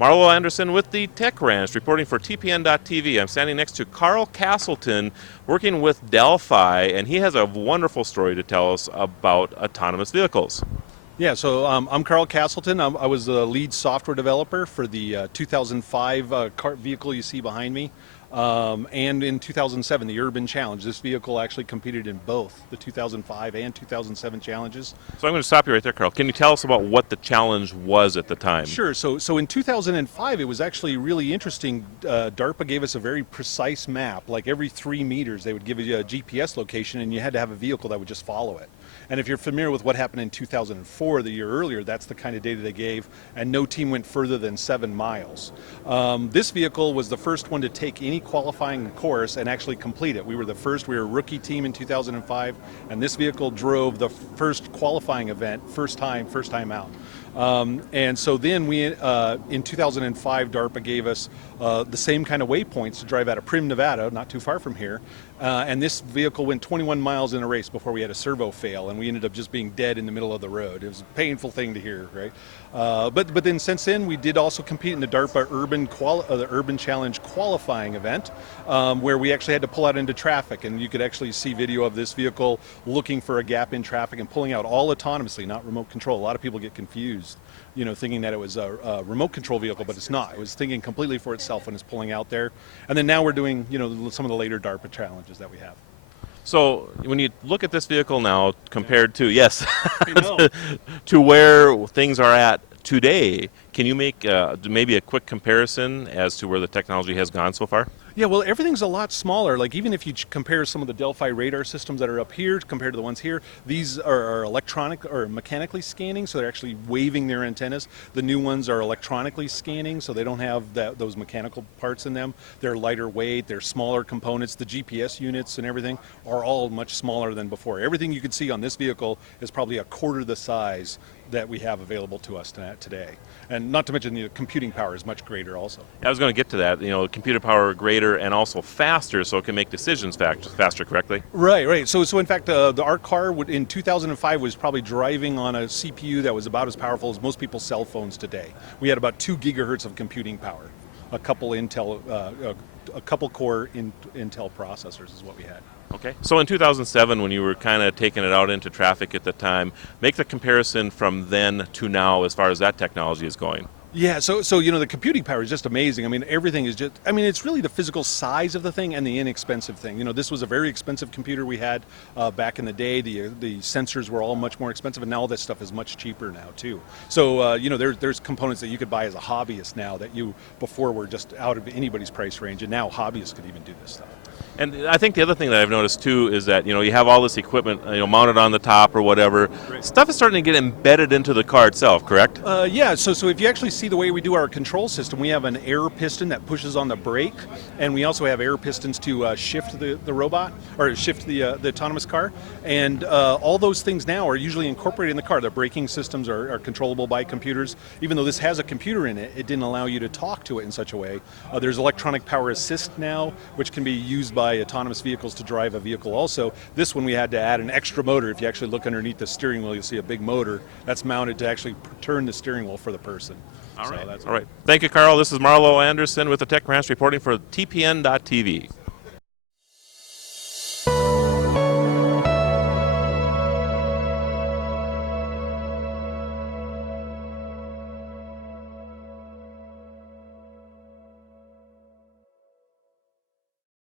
Marlo Anderson with the Tech Ranch, reporting for TPN.TV. I'm standing next to Karl Castleton, working with Delphi, and he has a wonderful story to tell us about autonomous vehicles. Yeah, so I'm Karl Castleton. I was the lead software developer for the 2005 vehicle you see behind me, and in 2007, the Urban Challenge. This vehicle actually competed in both the 2005 and 2007 challenges. So I'm going to stop you right there, Karl. Can you tell us about what the challenge was at the time? Sure. So in 2005, it was actually really interesting. DARPA gave us a very precise map. Like every 3 meters, they would give you a GPS location, and you had to have a vehicle that would just follow it. And if you're familiar with what happened in 2004, the year earlier, that's the kind of data they gave, and no team went further than 7 miles. This vehicle was the first one to take any qualifying course and actually complete it. We were the first. We were a rookie team in 2005, and this vehicle drove the first qualifying event, first time out. And so then we, in 2005, DARPA gave us the same kind of waypoints to drive out of Primm, Nevada, not too far from here. And this vehicle went 21 miles in a race before we had a servo fail, and we ended up just being dead in the middle of the road. It was a painful thing to hear, right? But then since then, we did also compete in the DARPA the Urban Challenge qualifying event, where we actually had to pull out into traffic, and you could actually see video of this vehicle looking for a gap in traffic and pulling out all autonomously, not remote control. A lot of people get confused, thinking that it was a remote control vehicle, but it's not. It was thinking completely for itself when it's pulling out there. And then now we're doing, some of the later DARPA challenges that we have. So when you look at this vehicle now compared to, yes, to where things are at today, can you make maybe a quick comparison as to where the technology has gone so far? Yeah, well, everything's a lot smaller. Like even if you compare some of the Delphi radar systems that are up here compared to the ones here, these are electronic or mechanically scanning, so they're actually waving their antennas. The new ones are electronically scanning, so they don't have those mechanical parts in them. They're lighter weight, they're smaller components. The GPS units and everything are all much smaller than before. Everything you can see on this vehicle is probably a quarter the size that we have available to us today. And not to mention the computing power is much greater also. I was going to get to that. Computer power greater and also faster, so it can make decisions faster, correctly? Right. So in fact, our car in 2005 was probably driving on a CPU that was about as powerful as most people's cell phones today. We had about 2 gigahertz of computing power. A couple core Intel processors is what we had. Okay. So in 2007, when you were kind of taking it out into traffic at the time, make the comparison from then to now as far as that technology is going. Yeah, so the computing power is just amazing. I mean, everything is just, it's really the physical size of the thing and the inexpensive thing. This was a very expensive computer we had back in the day. The sensors were all much more expensive, and now all this stuff is much cheaper now too. So, there's components that you could buy as a hobbyist now that before were just out of anybody's price range, and now hobbyists could even do this stuff. And I think the other thing that I've noticed too is that you have all this equipment mounted on the top or whatever. Right. Stuff is starting to get embedded into the car itself, correct? Yeah. So if you actually see the way we do our control system, we have an air piston that pushes on the brake, and we also have air pistons to shift the robot or shift the autonomous car. And all those things now are usually incorporated in the car. The braking systems are controllable by computers. Even though this has a computer in it, it didn't allow you to talk to it in such a way. There's electronic power assist now, which can be used by autonomous vehicles to drive a vehicle also. This one we had to add an extra motor. If you actually look underneath the steering wheel, you'll see a big motor that's mounted to actually turn the steering wheel for the person. All right. Thank you, Karl. This is Marlo Anderson with the Tech Ranch reporting for TPN.TV.